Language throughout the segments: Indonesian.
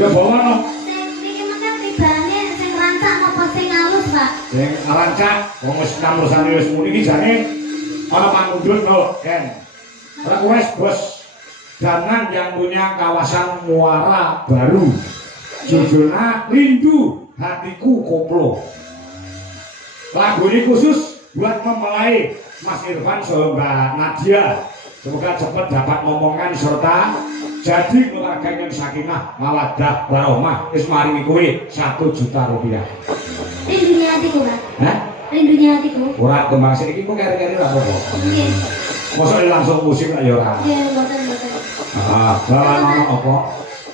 Ya bawa no. Iki mengke tibane sing rancak apa sing halus, Pak? Sing rancak wong wis kamursane wis muni iki jane ana pangundhut lho, Ken. Request bos Danan yang punya kawasan Muara Baru. Judulnya Rindu Hatiku Koplo. Lagu ini khusus buat mempelai Mas Irfan sama Mbak Nadia. Semoga cepat dapat ngomongan serta jadi keluarga yang sakinah mawaddah warahmah. Wis maringi kowe 1 juta rupiah. Rindunya hatiku, Pak. Hah? Rindunya hatiku. Ora kembang sik iki kok kere-kere ra apa-apa. Nggih. Mosok langsung musik lah ya ora. Nggih, mboten. Ah, bawa ono apa?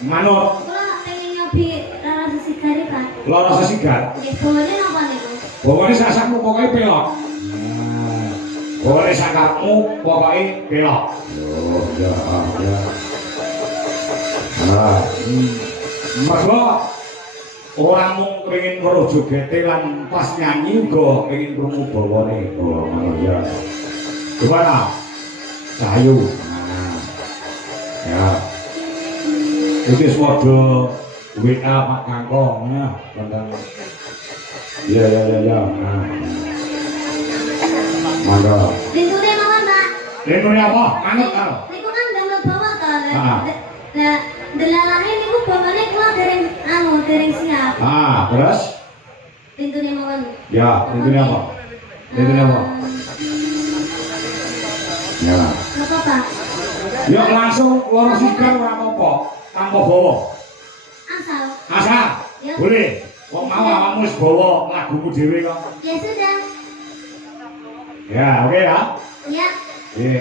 Manut. Kula pengen nyobi rara sesigari, Pak. Loro sesigar. Nggih, bawane napa niku? Bawane sasakmu pokoke pelok. Bawane sakakmu pokoke pelok. Oh, ya. Nah, mergo orang mung pengen weruh jogete lan pas nyanyi uga pengen krungu bawane. Oh, ya. Gimana? Cahayu. Ya. Iki semoga WA Pak Kangkong ya, tentang. Ya. Nah. Mangga. Rintune mawon, Pak. Rintune apa? Manut karo. Niku kan damel bawa to. Heeh. Lah, delalahe niku bawane kula dereng siap. Terus? Rintune mawon. Ya, rintune apa? Rintune apa? Ya. Napa, Pak? Ya langsung loro sigar ora apa-apa, tanpa bawa. Asal. Ya. Boleh. Wong mau awakmu wis bawa lagumu dhewe kok. Ya sudah. Ya, oke ya. Ya.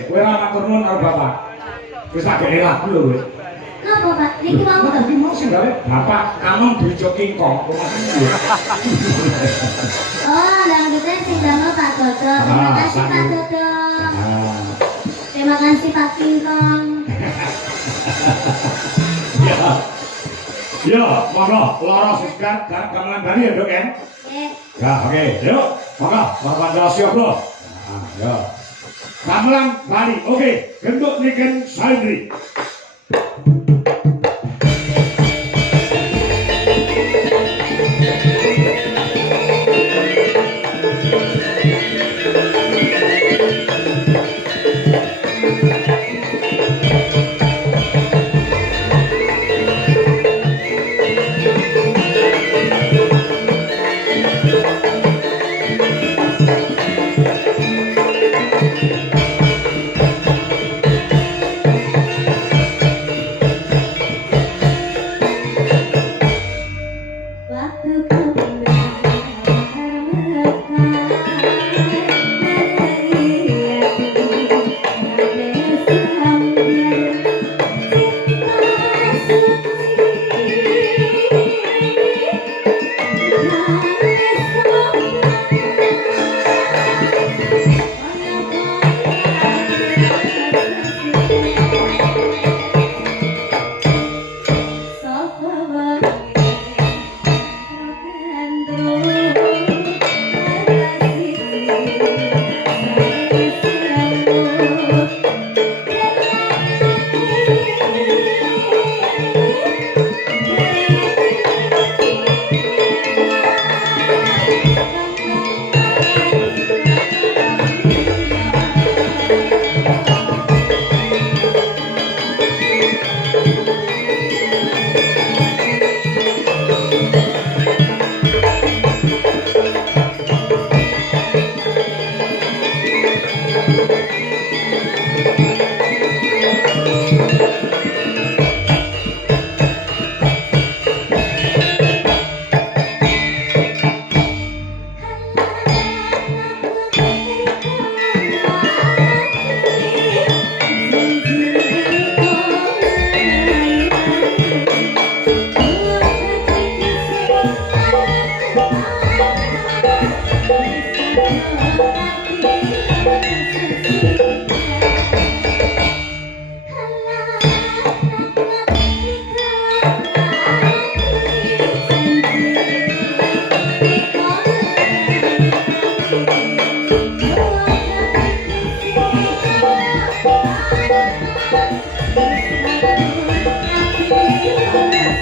Kowe ora matur nuwun karo Bapak. Wis tak gene lagu lho kowe. Napa, Pak? Niki mau to. Iki mau sing gawe Bapak kanon Bejo Kingkong. Oh, langgutnya sing damel Pak Dodo. Terima kasih Pak Dodo. Terima kasih Pak Kingkong. Ya, monggo loro sigar dan gamelan Bali ya, Dok, kan? Ya, oke. Yuk, monggo Bapak siap, Bro. Ya. Gamelan Bali. Oke, gendut niken Saindri.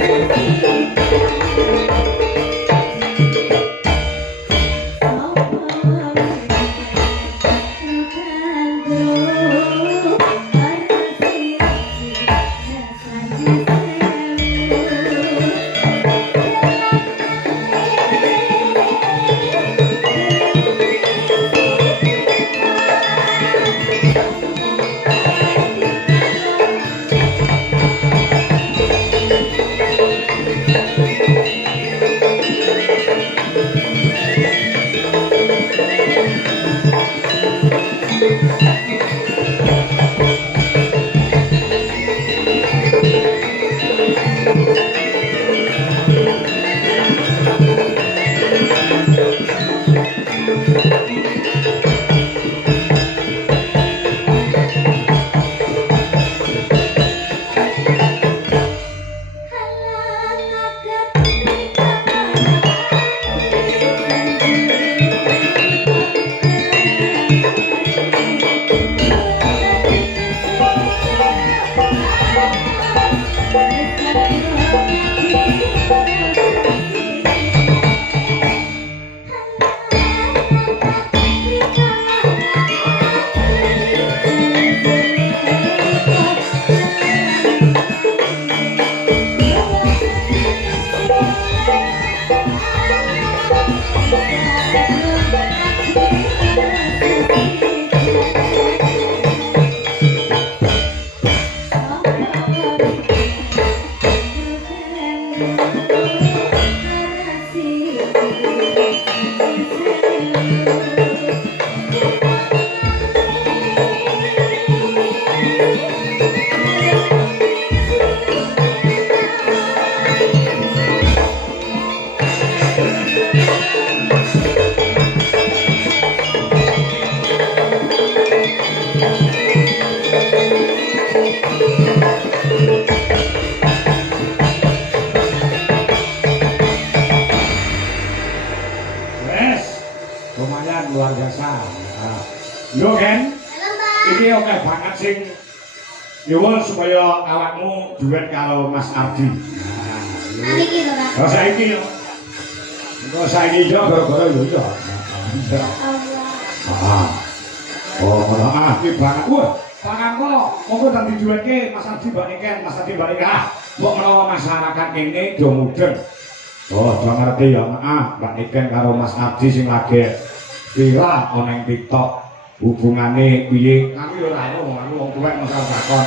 Thank you. Lumayan luar biasa. Nah, yo Ken, ini oke banget sing nyuwun supaya awakmu duet karo Mas Ardi. Nah, Niki lho, Pak. kalau saiki yo, kalau saiki yo gara-gara yo yo. Allah. Oh, iki banget. Wah, pangangko, monggo tak diduetke Mas Ardi Mbak Niken, Mas Ardi Mbak Niken. Mbok menawa masyarakat kene do mudeng. Oh, do ngerti ya, Mbak Niken karo Mas Ardi sing lagi viral ana ing TikTok. Hubungane piye? Aku yo ora ono, aku wong tuwek masalah takon.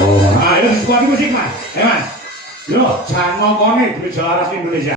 Oh, ayo sebuah musik, Mas. Mas. Yo, jangan ngomongin duit Jalaras Indonesia.